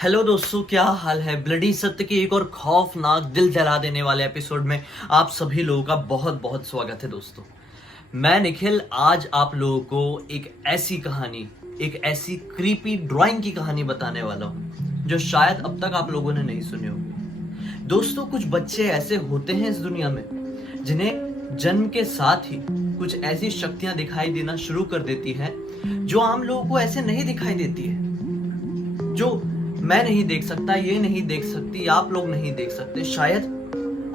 Hello दोस्तों, क्या हाल है। ब्लडी सत्य के एक और खौफनाक दिल जला देने वाले एपिसोड में आप सभी लोगों का बहुत बहुत स्वागत है। दोस्तों, मैं निखिल आज आप लोगों को एक ऐसी कहानी, एक ऐसी क्रीपी ड्राइंग की कहानी बताने वाला हूं जो शायद अब तक आप लोगों ने नहीं सुनी होगी। दोस्तों, कुछ बच्चे ऐसे होते हैं इस दुनिया में जिन्हें जन्म के साथ ही कुछ ऐसी शक्तियां दिखाई देना शुरू कर देती है जो आम लोगों को ऐसे नहीं दिखाई देती है, जो मैं नहीं देख सकता, ये नहीं देख सकती, आप लोग नहीं देख सकते। शायद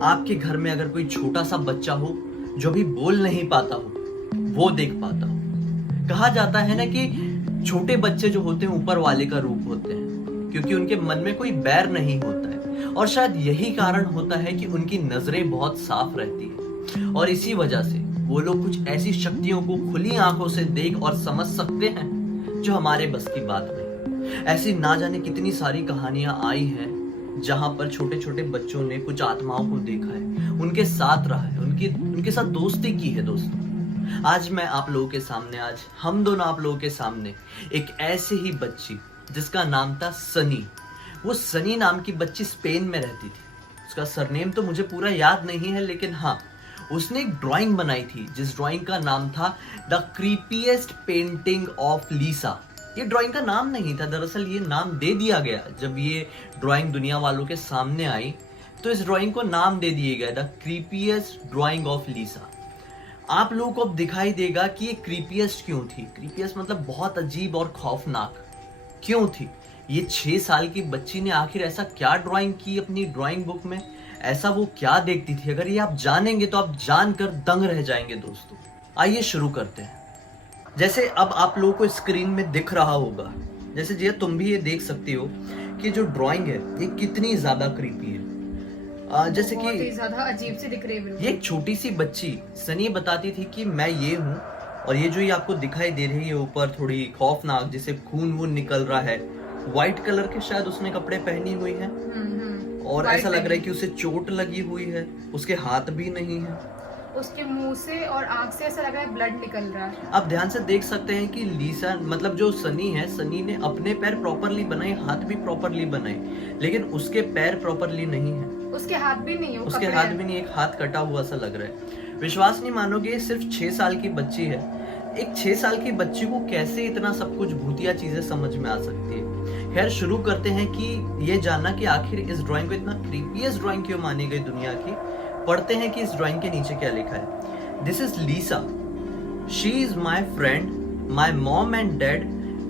आपके घर में अगर कोई छोटा सा बच्चा हो जो भी बोल नहीं पाता हो, वो देख पाता हो। कहा जाता है ना कि छोटे बच्चे जो होते हैं ऊपर वाले का रूप होते हैं, क्योंकि उनके मन में कोई बैर नहीं होता है। और शायद यही कारण होता है कि उनकी नजरें बहुत साफ रहती है और इसी वजह से वो लोग कुछ ऐसी शक्तियों को खुली आंखों से देख और समझ सकते हैं जो हमारे बस की बात नहीं। ऐसी ना जाने कितनी सारी कहानियां आई हैं जहां पर छोटे छोटे बच्चों ने कुछ आत्माओं को देखा है, उनके साथ रहा है, उनके साथ दोस्ती की है। दोस्तों, आज मैं आप लोगों के सामने, आज हम दोनों आप लोगों के सामने एक ऐसे ही बच्ची जिसका नाम था सनी। वो सनी नाम की बच्ची स्पेन में रहती थी। उसका सरनेम तो मुझे पूरा याद नहीं है, लेकिन हाँ, उसने एक ड्राइंग बनाई थी जिस ड्राइंग का नाम था द क्रीपीएस्ट पेंटिंग ऑफ लीसा। ये ड्राइंग का नाम नहीं था, दरअसल ये नाम दे दिया गया जब ये ड्राइंग दुनिया वालों के सामने आई, तो इस ड्राइंग को नाम दे दिया गया द क्रीपीएस्ट ड्राइंग ऑफ लीसा। आप लोगों को अब दिखाई देगा कि ये क्रीपीएस्ट क्यों थी। क्रीपीएस्ट मतलब बहुत अजीब और खौफनाक क्यों थी। ये 6 साल की बच्ची ने आखिर ऐसा क्या ड्राइंग की अपनी ड्राइंग बुक में, ऐसा वो क्या देखती थी, अगर ये आप जानेंगे तो आप जानकर दंग रह जाएंगे। दोस्तों, आइए शुरू करते हैं। जैसे अब आप लोगों को स्क्रीन में दिख रहा होगा, जैसे जी तुम भी ये देख सकती हो कि जो ड्राइंग है ये कितनी ज्यादा क्रीपी है। जैसे कि ज्यादा अजीब सी दिख रही है। ये एक छोटी सी बच्ची सनी बताती थी कि मैं ये हूँ, और ये जो ये आपको दिखाई दे रही है ऊपर थोड़ी खौफनाक, जिसे खून वून निकल रहा है, व्हाइट कलर के शायद उसने कपड़े पहनी हुई है और ऐसा लग रहा है कि उसे चोट लगी हुई है, उसके हाथ भी नहीं है, उसके मुंह से और आंख से ऐसा लग रहा है ब्लड निकल रहा है। आप ध्यान से देख सकते हैं कि लीसा मतलब जो सनी है, सनी ने अपने पैर प्रॉपरली बनाए, हाथ भी प्रॉपरली बनाए, लेकिन उसके पैर प्रॉपरली नहीं है, उसके हाथ भी नहीं है, उसके हाथ भी नहीं, एक हाथ कटा हुआ सा लग रहा है। विश्वास नहीं मानोगे, सिर्फ 6 साल की बच्ची है। एक 6 साल की बच्ची को कैसे इतना सब कुछ भूतिया चीजें समझ में आ सकती है। खैर, शुरू करते हैं कि ये जानना कि आखिर इस ड्राइंग को इतना क्रीपीएस्ट ड्राइंग क्यों मानी गई दुनिया की। पढ़ते हैं कि इस ड्राइंग के नीचे क्या लिखा है। This is Lisa, she is my friend, my mom and dad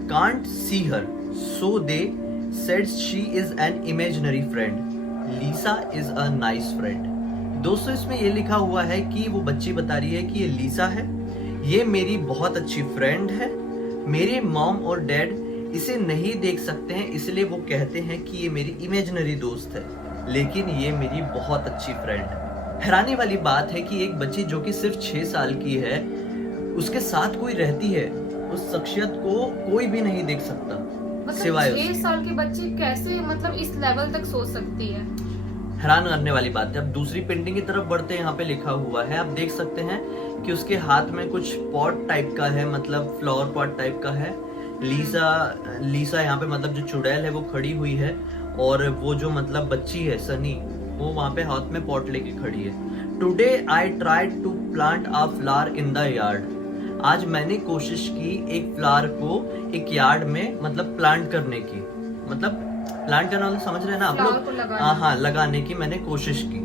can't see her, so they said she is an imaginary friend, Lisa is a nice friend. दोस्तों, इसमें ये लिखा हुआ है कि वो बच्ची बता रही है कि ये लीसा है, ये मेरी बहुत अच्छी फ्रेंड है, मेरे मॉम और डैड इसे नहीं देख सकते हैं, इसलिए वो कहते हैं कि ये मेरी इमेजिनरी दोस्त है, लेकिन ये मेरी बहुत अच्छी फ्रेंड है। हैरानी वाली बात है कि एक बच्ची जो कि सिर्फ 6 साल की है, उसके साथ कोई रहती है, उस शख्सियत को कोई भी नहीं देख सकता, मतलब सिवाय 6 साल की बच्ची कैसे मतलब इस लेवल तक सोच सकती है। हैरान करने वाली बात है। अब दूसरी पेंटिंग की तरफ बढ़ते हैं। यहाँ पे लिखा हुआ है, आप देख सकते हैं कि उसके हाथ में कुछ पॉट टाइप का है, मतलब फ्लावर पॉट टाइप का है। लीसा यहाँ पे मतलब जो चुड़ैल है वो खड़ी हुई है, और वो जो मतलब बच्ची है सनी, वो वहां पे हाथ में पॉट लेके खड़ी है। Today I tried to plant a flower in the yard, आज मैंने कोशिश की एक फ्लावर को एक यार्ड में मतलब प्लांट करने की, मतलब प्लांट करना मतलब समझ रहे हैं ना आप लोग, हाँ, लगाने की मैंने कोशिश की।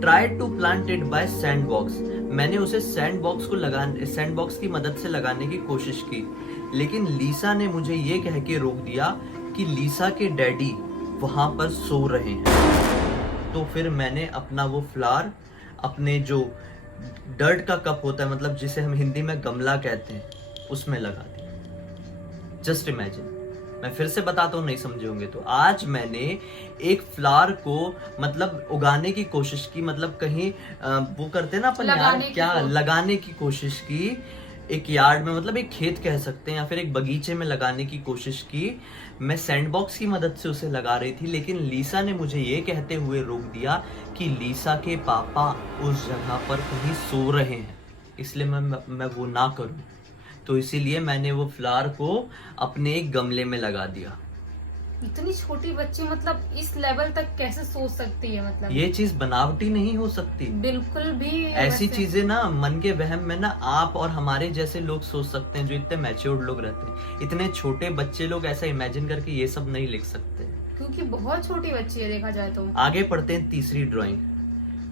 Tried to plant it by sand box, मैंने उसे सैंड बॉक्स की मदद से लगाने की कोशिश की, लेकिन लीसा ने मुझे ये कह के रोक दिया कि लीसा के डैडी वहां पर सो रहे हैं। तो फिर मैंने अपना वो फ्लावर अपने जो डर्ट का कप होता है, मतलब जिसे हम हिंदी में गमला कहते हैं, उसमें लगा दिया। जस्ट इमेजिन, मैं फिर से बताता हूँ, नहीं समझे होंगे तो। आज मैंने एक फ्लावर को मतलब उगाने की कोशिश की, मतलब कहीं वो करते हैं ना अपन यार, क्या लगाने की कोशिश की एक यार्ड में, मतलब एक खेत कह सकते हैं या फिर एक बगीचे में लगाने की कोशिश की। मैं सैंडबॉक्स की मदद से उसे लगा रही थी, लेकिन लीसा ने मुझे ये कहते हुए रोक दिया कि लीसा के पापा उस जगह पर कहीं सो रहे हैं, इसलिए मैं वो ना करूं। तो इसीलिए मैंने वो फ्लावर को अपने एक गमले में लगा दिया। इतनी छोटी बच्ची मतलब इस लेवल तक कैसे सोच सकती है? मतलब ये चीज बनावटी नहीं हो सकती। बिल्कुल भी ऐसी वैसे- चीजें ना मन के वहम में ना आप और हमारे जैसे लोग सोच सकते हैं, जो इतने मैच्योर्ड लोग रहते हैं। इतने छोटे बच्चे लोग ऐसा इमेजिन करके ये सब नहीं लिख सकते। क्योंकि बहुत छोटी बच्ची है देखा जाए तो। आगे पढ़ते हैं तीसरी ड्राइंग।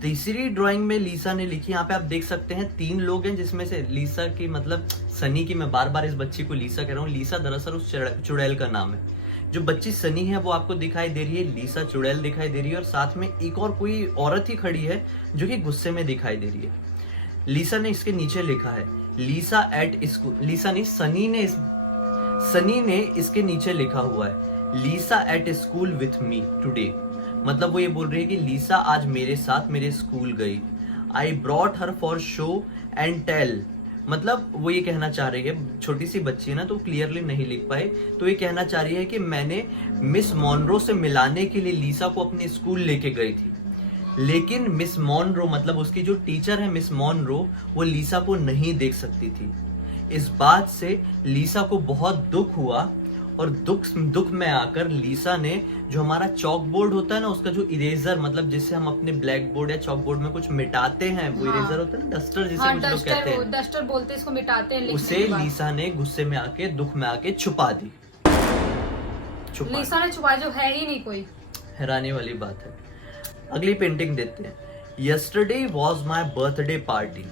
तीसरी ड्राइंग में लीसा ने लिखी, यहाँ पे आप देख सकते हैं 3 लोग हैं, जिसमें से लीसा की मतलब सनी की, मैं बार बार इस बच्ची को लीसा कह रहा हूँ, लीसा दरअसल उस चुड़ैल का नाम है। जो बच्ची सनी है वो आपको दिखाई दे रही है, लीसा चुड़ैल दिखाई दे रही है, और साथ में एक और कोई औरत ही खड़ी है जो कि गुस्से में दिखाई दे रही है। लीसा ने इसके नीचे लिखा है लीसा एट स्कूल, लीसा नहीं सनी ने इसके नीचे लिखा हुआ है Lisa at school with me today. मतलब वो ये बोल रही है कि लीसा आज मेरे साथ मेरे स्कूल गई। I brought her for show and tell. मतलब वो ये कहना चाह रही है, छोटी सी बच्ची है ना तो क्लियरली नहीं लिख पाए, तो ये कहना चाह रही है कि मैंने मिस मॉनरो से मिलाने के लिए लीसा को अपने स्कूल लेके गई थी, लेकिन मिस मॉनरो मतलब उसकी जो टीचर है मिस मॉनरो, वो लीसा को नहीं देख सकती थी। इस बात से लीसा को बहुत दुख हुआ, और दुख में आकर लीसा ने जो हमारा चौक बोर्ड होता है ना, उसका जो इरेजर मतलब जिससे हम अपने ब्लैक बोर्ड या चौक बोर्ड में कुछ मिटाते हैं, वो इरेजर होता है ना, डस्टर जिसे कुछ लोग कहते हैं, डस्टर बोलते हैं इसको, मिटाते हैं। उसे लीसा ने गुस्से में आके दुख में आके छुपा दी। लीसा ने छुपा, जो है ही नहीं कोई। हैरानी वाली बात है। अगली पेंटिंग देखते हैं। Yesterday was my birthday party.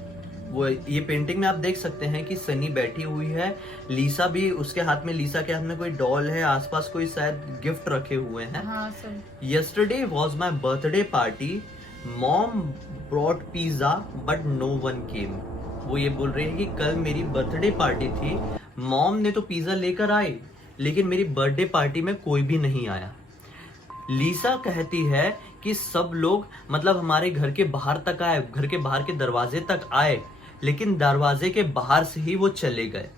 वो ये पेंटिंग में आप देख सकते हैं कि सनी बैठी हुई है, लीसा भी उसके हाथ में, लीसा के हाथ में कोई डॉल है, आसपास कोई शायद गिफ्ट रखे हुए हैं। हाँ, yesterday was my birthday party, mom brought pizza but no one came. वो ये बोल रही है कि कल मेरी बर्थडे पार्टी थी, मॉम ने तो पिज्जा लेकर आई, लेकिन मेरी बर्थडे पार्टी में कोई भी नहीं आया। लीसा कहती है कि सब लोग मतलब हमारे घर के बाहर तक आए, घर के बाहर के दरवाजे तक आए, लेकिन दरवाजे के बाहर से ही वो चले गए।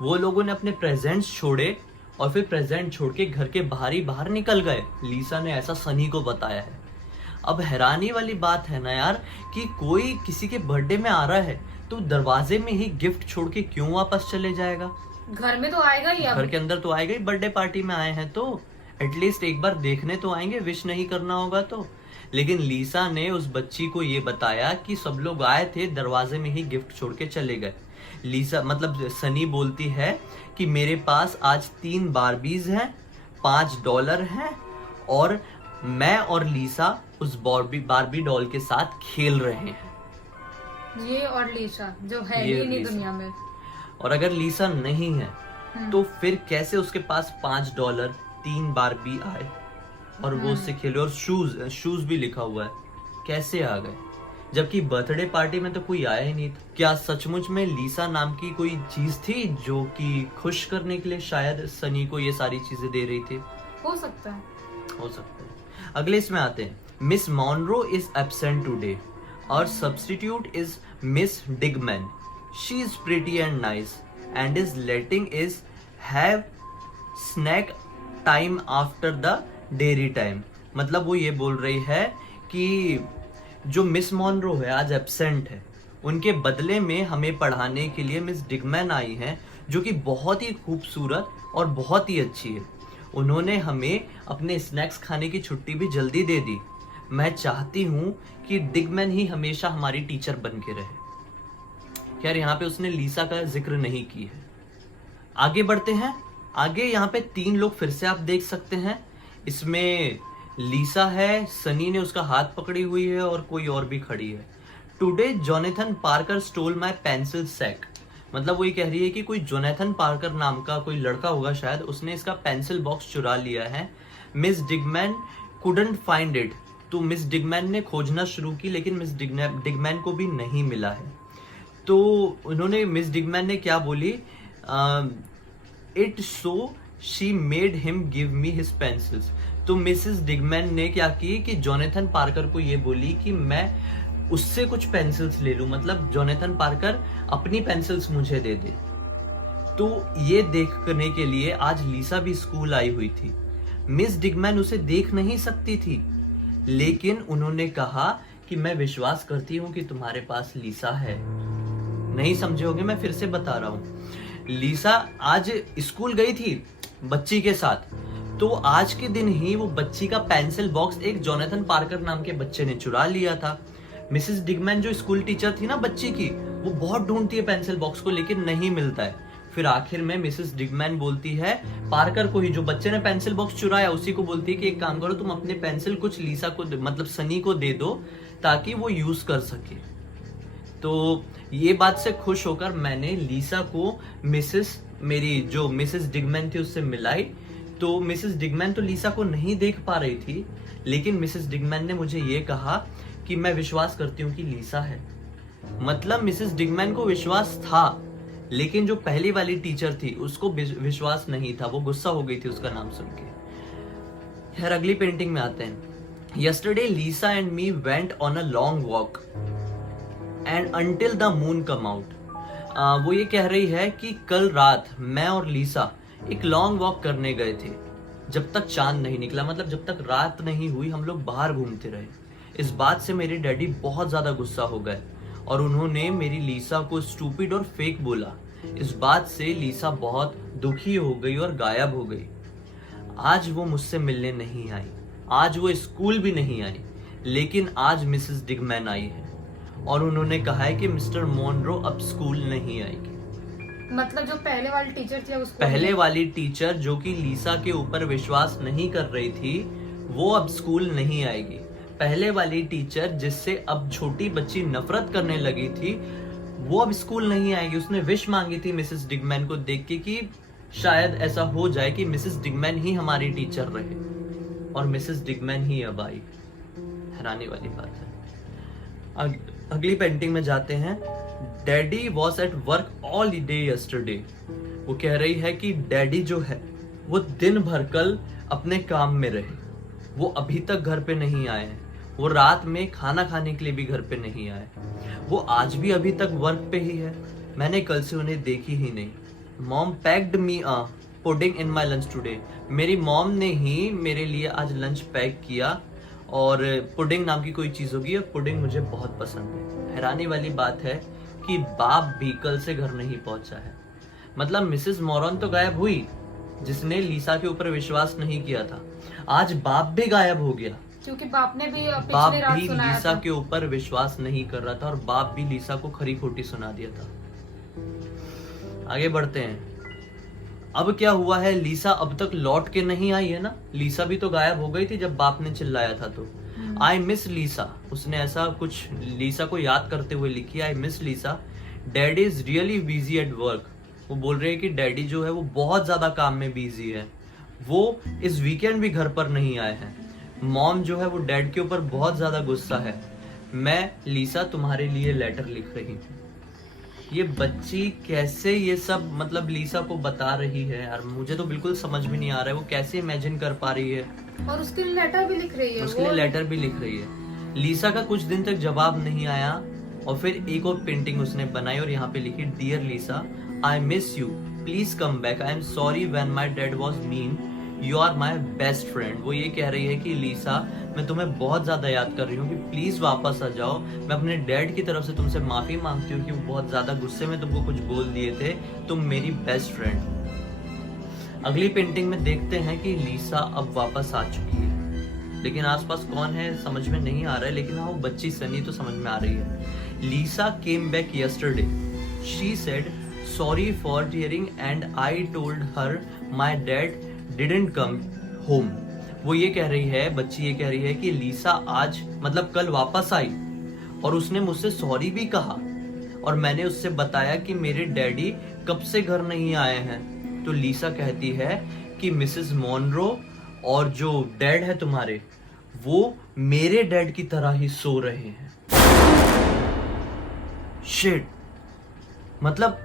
वो लोगों ने अपने प्रेजेंट्स छोड़े और फिर प्रेजेंट छोड़ के घर के बाहर ही बाहर निकल गए। लीसा ने ऐसा सनी को बताया है। अब हैरानी वाली बात है ना यार, कि कोई किसी के बर्थडे में आ रहा है तो दरवाजे में ही गिफ्ट छोड़ के क्यों वापस चले जाएगा? घर में तो आएगा ही, घर के अंदर तो आएगा ही। बर्थडे पार्टी में आए हैं तो एटलीस्ट एक बार देखने तो आएंगे, विश नहीं करना होगा तो। लेकिन लीसा ने उस बच्ची को ये बताया कि सब लोग आए थे, दरवाजे में ही गिफ्ट छोड़ के चले गए। लीसा मतलब सनी बोलती है कि मेरे पास आज 3 बारबीज हैं, $5 हैं, और मैं और लीसा उस बारबी डॉल के साथ खेल रहे हैं। ये और लीसा जो है ये ही नहीं लीसा। दुनिया में। और अगर लीसा नहीं है तो फिर कैसे उसके पास $5, 3 बारबी आए और वो उससे खेले, और शूज भी लिखा हुआ है, कैसे आ गए? जबकि बर्थडे पार्टी में तो कोई आया ही नहीं था। क्या सचमुच में लीसा नाम की कोई चीज थी जो कि खुश करने के लिए शायद सनी को ये सारी चीजें दे रही थी? हो सकता है, हो सकता है। अगले इसमें आते हैं। Miss Monroe is absent today और substitute is Miss Digman. She is pretty and nice and is letting is have snack time after the dairy time. मतलब वो ये बोल रही है कि जो मिस मॉनरो है आज एब्सेंट है, उनके बदले में हमें पढ़ाने के लिए मिस डिगमैन आई हैं, जो कि बहुत ही खूबसूरत और बहुत ही अच्छी है। उन्होंने हमें अपने स्नैक्स खाने की छुट्टी भी जल्दी दे दी। मैं चाहती हूँ कि डिगमैन ही हमेशा हमारी टीचर बन के रहे। खैर यहाँ पे उसने लीसा का जिक्र नहीं की है। आगे बढ़ते हैं। आगे यहाँ पे 3 लोग फिर से आप देख सकते हैं। इसमें लीसा है, सनी ने उसका हाथ पकड़ी हुई है और कोई और भी खड़ी है। Today Jonathan Parker stole my pencil sack. मतलब वो ये कह रही है कि कोई जोनाथन पार्कर नाम का कोई लड़का होगा शायद, उसने इसका पेंसिल बॉक्स चुरा लिया है। Miss Digman couldn't find it. तो मिस डिगमैन ने खोजना शुरू की, लेकिन मिस डिगमैन को भी नहीं मिला है। तो उन्होंने मिस डिगमैन ने क्या बोली, it so she made him give me his pencils. तो मिसेस डिगमैन ने क्या की कि जोनाथन पार्कर को ये बोली कि मैं उससे कुछ पेंसिल्स ले लूं, मतलब जोनाथन पार्कर अपनी पेंसिल्स मुझे दे दे। तो ये देखने के लिए आज लीसा भी स्कूल आई हुई थी। मिस डिगमैन उसे देख नहीं सकती थी, लेकिन उन्होंने कहा कि मैं विश्वास करती हूँ कि तुम्हारे पास लीसा है। नहीं समझे होगे, मैं फिर से बता रहा हूँ। लीसा आज स्कूल गई थी बच्ची के साथ, तो आज के दिन ही वो बच्ची का पेंसिल बॉक्स एक जोनाथन पार्कर नाम के बच्चे ने चुरा लिया था। मिसेस डिगमैन जो स्कूल टीचर थी ना बच्ची की, वो बहुत ढूंढती है पेंसिल बॉक्स को, लेकिन नहीं मिलता है। फिर आखिर में मिसेस डिगमैन बोलती है पार्कर को ही, जो बच्चे ने पेंसिल बॉक्स चुराया उसी को बोलती है कि एक काम करो, तुम अपने पेंसिल कुछ लीसा को मतलब सनी को दे दो ताकि वो यूज कर सके। तो ये बात से खुश होकर मैंने लीसा को मेरी जो मिसेस डिगमैन थी उससे मिलाई। तो मिसेस डिगमैन तो लीसा को नहीं देख पा रही थी, लेकिन मिसेस डिगमैन ने मुझे ये कहा कि मैं विश्वास करती हूँ कि लीसा है। मतलब मिसेस डिगमैन को विश्वास था, लेकिन जो पहली वाली टीचर थी उसको विश्वास नहीं था, वो गुस्सा हो गई थी उसका नाम सुन के। खैर अगली पेंटिंग में आते हैं। Yesterday Lisa and me went on a long walk and until the moon come out. वो ये कह रही है कि कल रात मैं और लीसा एक लॉन्ग वॉक करने गए थे जब तक चांद नहीं निकला, मतलब जब तक रात नहीं हुई हम लोग बाहर घूमते रहे। इस बात से मेरे डैडी बहुत ज्यादा गुस्सा हो गए और उन्होंने मेरी लीसा को स्टूपिड और फेक बोला। इस बात से लीसा बहुत दुखी हो गई और गायब हो गई। आज वो मुझसे मिलने नहीं आई, आज वो स्कूल भी नहीं आई, लेकिन आज मिसेस डिगमैन आई है और उन्होंने कहा है कि मिस्टर मोनरो अब स्कूल नहीं आएगी। मतलब जो पहले वाली टीचर थी उसको, पहले वाली टीचर जो कि लीसा के ऊपर विश्वास नहीं कर रही थी, वो अब स्कूल नहीं आएगी। पहले वाली टीचर जिससे अब छोटी बच्ची नफरत करने लगी थी, वो अब स्कूल नहीं आएगी। उसने विश मांगी थी मिसेस डिगमैन को देख के कि शायद ऐसा हो जाए कि मिसेस डिगमैन ही हमारी टीचर रहे, और मिसेस डिगमैन ही अब आई। हैरानी वाली बात है। अगली पेंटिंग में जाते हैं। Daddy was at work all day yesterday. वो कह रही है कि डैडी जो है वो दिन भर कल अपने काम में रहे, वो अभी तक घर पे नहीं आए हैं, वो रात में खाना खाने के लिए भी घर पे नहीं आए, वो आज भी अभी तक वर्क पे ही है। मैंने कल से उन्हें देखी ही नहीं। Mom packed me a pudding in my lunch today. मेरी मॉम ने ही मेरे लिए आज लंच पैक किया, और पुडिंग नाम की कोई चीज होगी, और पुडिंग मुझे बहुत पसंद है। हैरानी वाली बात है कि बाप भी कल से घर नहीं पहुंचा है। मतलब मिसेस मॉरन तो गायब हुई, जिसने लीसा के ऊपर विश्वास नहीं किया था। आज बाप भी गायब हो गया, क्योंकि बाप ने भी बाप पिछले रात भी सुनाया लीसा था। के ऊपर विश्वास नहीं कर रहा था, और बाप भी लीसा को खरी खोटी सुना दिया था। आगे बढ़ते हैं। अब क्या हुआ है, लीसा अब तक लौट के नहीं आई है ना। लीसा भी तो गायब हो गई थी जब बाप ने चिल्लाया था। तो आई मिस लीसा, उसने ऐसा कुछ लीसा को याद करते हुए लिखी, I miss Lisa, daddy is really busy at work. वो बोल रहे हैं कि डैडी जो है वो बहुत ज्यादा काम में बिजी है, वो इस वीकेंड भी घर पर नहीं आए हैं। मॉम जो है वो डैड के ऊपर बहुत ज्यादा गुस्सा है। मैं लीसा तुम्हारे लिए लेटर लिख रही हूँ। ये बच्ची कैसे ये सब मतलब लीसा को बता रही है यार, मुझे तो बिल्कुल समझ में नहीं आ रहा है वो कैसे इमेजिन कर पा रही है। और उसके लिए लेटर भी लिख रही है, उसके लिए लेटर भी लिख रही है। लीसा का कुछ दिन तक जवाब नहीं आया, और फिर एक और पेंटिंग उसने बनाई और यहाँ पे लिखी, dear Lisa, I miss you, please come back, I am sorry when my dad was mean, you are my best friend. वो ये कह रही है कि लीसा मैं तुम्हें बहुत ज्यादा याद कर रही हूँ, कि प्लीज वापस आ जाओ। मैं अपने डैड की तरफ से तुमसे माफी मांगती हूँ कि वो बहुत ज्यादा गुस्से में तुमको कुछ बोल दिए थे, तुम मेरी बेस्ट फ्रेंड। अगली पेंटिंग में देखते हैं कि लीसा अब वापस आ चुकी है, लेकिन आसपास कौन है समझ में नहीं आ रहा है, लेकिन हाँ वो बच्ची सनी तो समझ में आ रही है। Lisa came back yesterday, she said sorry for tearing and I told her my dad didn't come home. वो ये कह रही है, बच्ची ये कह रही है कि लीसा आज मतलब कल वापस आई और उसने मुझसे सॉरी भी कहा, और मैंने उससे बताया कि मेरे डैडी कब से घर नहीं आए हैं। तो लीसा कहती है कि मिसेस मोनरो और जो डैड है तुम्हारे, वो मेरे डैड की तरह ही सो रहे हैं। शिट, मतलब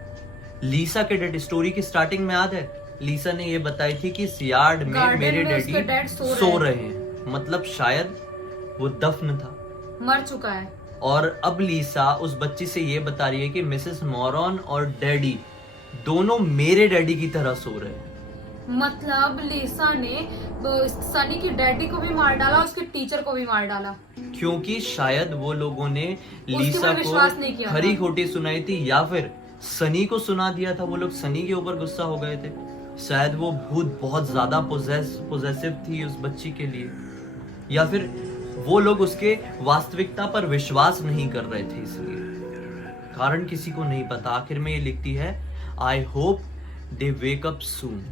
लीसा के डैड, स्टोरी की स्टार्टिंग में याद है लीसा ने ये बताई थी कि सियार्ड में मेरे डैडी सो रहे हैं, मतलब शायद वो दफन था, मर चुका है। और अब लीसा उस बच्ची से ये बता रही है कि मिसेस मॉरन और डैडी दोनों मेरे डैडी की तरह सो रहे हैं। मतलब लीसा ने सनी की डैडी को भी मार डाला, उसके टीचर को भी मार डाला, क्योंकि शायद वो लोगों ने उसके लीसा ऊपर विश्वास नहीं को किया खरी था। खोटी सुनाई थी, या फिर सनी को सुना दिया था। वो लोग सनी के ऊपर गुस्सा हो गए थे, शायद वो भूत बहुत ज्यादा पोजेसिव थी उस बच्ची के लिए, या फिर वो लोग उसके वास्तविकता पर विश्वास नहीं कर रहे थे, इसलिए कारण किसी को नहीं पता। आखिर में ये लिखती है, I hope they wake up सून।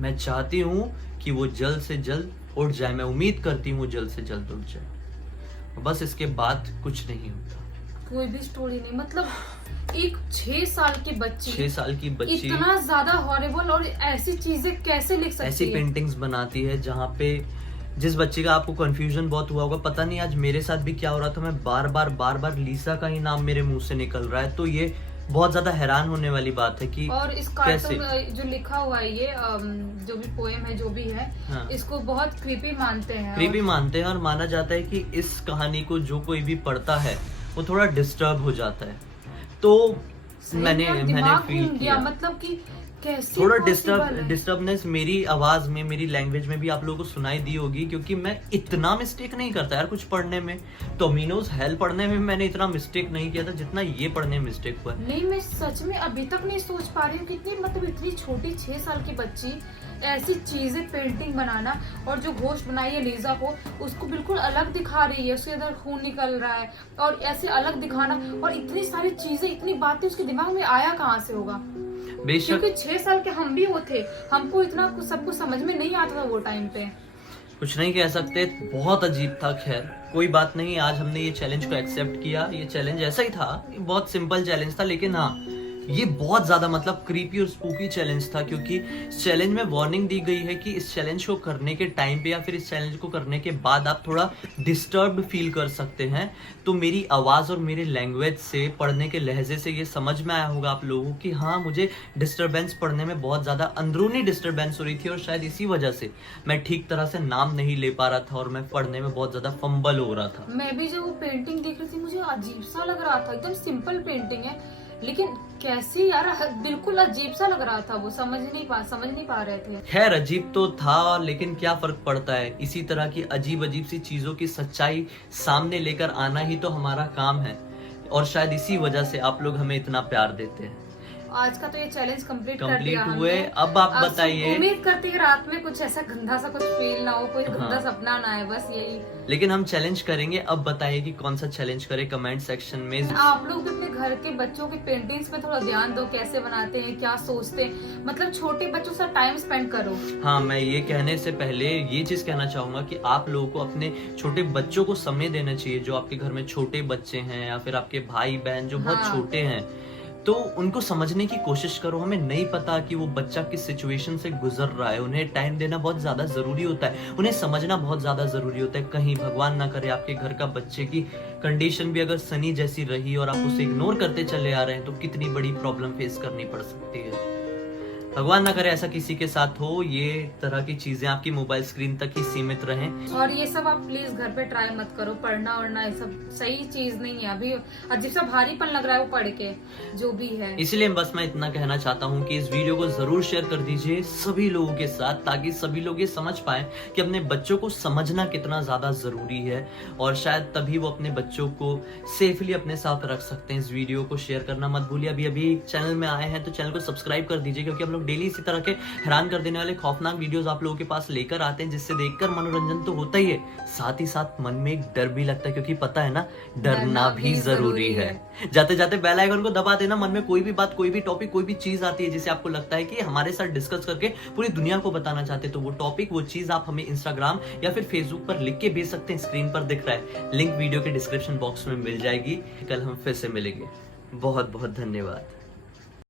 मैं चाहती हूँ कि वो जल्द से जल्द उठ जाए, मैं उम्मीद करती हूँ वो जल्द से जल्द उठ जाए। बस इसके बाद कुछ नहीं होता, कोई भी स्टोरी नहीं। मतलब एक 6 साल की बच्ची, 6 साल की बच्ची इतना ज्यादा हॉरिबल और ऐसी चीजें कैसे लिख सकती ऐसी है? पेंटिंग्स बनाती है जहाँ पे जिस बच्चे का आपको कंफ्यूजन बहुत हुआ होगा, पता नहीं आज मेरे साथ भी क्या हो रहा था, मैं बार बार लीसा का ही नाम मेरे मुंह से निकल रहा है। तो ये बहुत ज्यादा हैरान होने वाली बात है कि और इस कार्टून में जो लिखा हुआ है ये जो भी पोएम है जो भी है, हाँ, इसको बहुत क्रीपी मानते हैं। क्रीपी मानते हैं और माना जाता है कि इस कहानी को जो कोई भी पढ़ता है वो थोड़ा डिस्टर्ब हो जाता है। तो मैंने फील किया, मतलब कि कैसे थोड़ा possible है? डिस्टर्बनेस मेरी आवाज में, मेरी लैंग्वेज में भी आप लोगों को सुनाई दी होगी, क्योंकि मैं इतना मिस्टेक नहीं करता यार कुछ पढ़ने में। टोमिनोज हेल पढ़ने में मैंने इतना मिस्टेक नहीं किया था जितना ये पढ़ने में मिस्टेक हुआ। नहीं, मैं सच में अभी तक नहीं सोच पा रही हूँ कितनी, मतलब इतनी छोटी 6 साल की बच्ची ऐसी चीजें पेंटिंग बनाना, और जो घोस्ट बनाई है लीजा को, उसको बिल्कुल अलग दिखा रही है, उसके अंदर खून निकल रहा है और ऐसे अलग दिखाना, और इतनी सारी चीजें, इतनी बातें उसके दिमाग में आया कहाँ से होगा? बेशक, क्योंकि 6 साल के हम भी वो थे, हमको इतना सब कुछ समझ में नहीं आता था वो टाइम पे। कुछ नहीं कह सकते, बहुत अजीब था। खैर कोई बात नहीं, आज हमने ये चैलेंज को एक्सेप्ट किया। ये चैलेंज ऐसा ही था, ये बहुत सिंपल चैलेंज था, लेकिन हाँ ये बहुत ज्यादा मतलब क्रीपी और स्पूकी चैलेंज था, क्योंकि इस चैलेंज में वार्निंग दी गई है कि इस चैलेंज को करने के टाइम पे या फिर इस चैलेंज को करने के बाद आप थोड़ा डिस्टर्ब्ड फील कर सकते हैं। तो मेरी आवाज और मेरे लैंग्वेज से, पढ़ने के लहजे से ये समझ में आया होगा आप लोगों कि हाँ मुझे डिस्टर्बेंस पढ़ने में बहुत ज्यादा अंदरूनी डिस्टर्बेंस हो रही थी, और शायद इसी वजह से मैं ठीक तरह से नाम नहीं ले पा रहा था और मैं पढ़ने में बहुत ज्यादा फंबल हो रहा था। मैं भी जो वो पेंटिंग देख रही थी मुझे अजीब सा लग रहा था, एकदम सिंपल पेंटिंग है लेकिन कैसी यार, बिल्कुल अजीब सा लग रहा था वो, समझ नहीं पा रहे थे। खैर अजीब तो था, लेकिन क्या फर्क पड़ता है, इसी तरह की अजीब सी चीजों की सच्चाई सामने लेकर आना ही तो हमारा काम है, और शायद इसी वजह से आप लोग हमें इतना प्यार देते हैं। आज का तो ये चैलेंज कंप्लीट कर दिया हुए। हमने। अब आप बताइए, उम्मीद करती है रात में कुछ ऐसा गंदा सा कुछ फील ना हो, कोई गंदा हाँ, सपना ना आए, बस यही। लेकिन हम चैलेंज करेंगे। अब बताइए कि कौन सा चैलेंज करें कमेंट सेक्शन में। आप लोग भी अपने घर के बच्चों की पेंटिंग्स पे थोड़ा ध्यान दो, कैसे बनाते हैं, क्या सोचते हैं, मतलब छोटे बच्चों से टाइम स्पेंड करो। हाँ, मैं ये कहने से पहले ये चीज कहना चाहूंगा कि आप लोगों को अपने छोटे बच्चों को समय देना चाहिए। जो आपके घर में छोटे बच्चे हैं या फिर आपके भाई बहन जो बहुत हाँ। छोटे हैं, तो उनको समझने की कोशिश करो। हमें नहीं पता कि वो बच्चा किस सिचुएशन से गुजर रहा है, उन्हें टाइम देना बहुत ज्यादा जरूरी होता है, उन्हें समझना बहुत ज्यादा जरूरी होता है। कहीं भगवान ना करे आपके घर का बच्चे की कंडीशन भी अगर सनी जैसी रही और आप उसे इग्नोर करते चले आ रहे हैं, तो कितनी बड़ी प्रॉब्लम फेस करनी पड़ सकती है। भगवान ना करे ऐसा किसी के साथ हो। ये तरह की चीजें आपकी मोबाइल स्क्रीन तक ही सीमित रहें। और ये सब आप प्लीज घर पे ट्राई मत करो, पढ़ना वढ़ना ये सब सही चीज नहीं है। अभी अजीब सा भारीपन लग रहा है वो पढ़ के, जो भी है। इसलिए बस मैं इतना कहना चाहता हूँ कि इस वीडियो को जरूर शेयर कर दीजिए सभी लोगों के साथ, ताकि सभी लोग ये समझ पाए कि अपने बच्चों को समझना कितना ज्यादा जरूरी है, और शायद तभी वो अपने बच्चों को सेफली अपने साथ रख सकते हैं। इस वीडियो को शेयर करना मत भूलिए। अभी चैनल में आए हैं तो चैनल को सब्सक्राइब कर दीजिए, क्योंकि हम लोग डेली इसी तरह के हैरान कर देने वाले खौफनाक वीडियोस आप लोगों के पास लेकर आते हैं, जिससे देखकर मनोरंजन तो होता ही है, साथ ही साथ मन में एक डर भी लगता है, क्योंकि पता है ना डरना भी जरूरी है। जाते जाते बेल आइकन को दबा देना। मन में कोई भी बात, कोई भी टॉपिक, कोई भी चीज आती है जिसे आपको लगता है कि हमारे साथ डिस्कस करके पूरी दुनिया को बताना चाहते, तो वो टॉपिक, वो चीज आप हमें इंस्टाग्राम या फिर फेसबुक पर लिख के भेज सकते हैं। स्क्रीन पर दिख रहा है लिंक, वीडियो के डिस्क्रिप्शन बॉक्स में मिल जाएगी। कल हम फिर से मिलेंगे। बहुत बहुत धन्यवाद।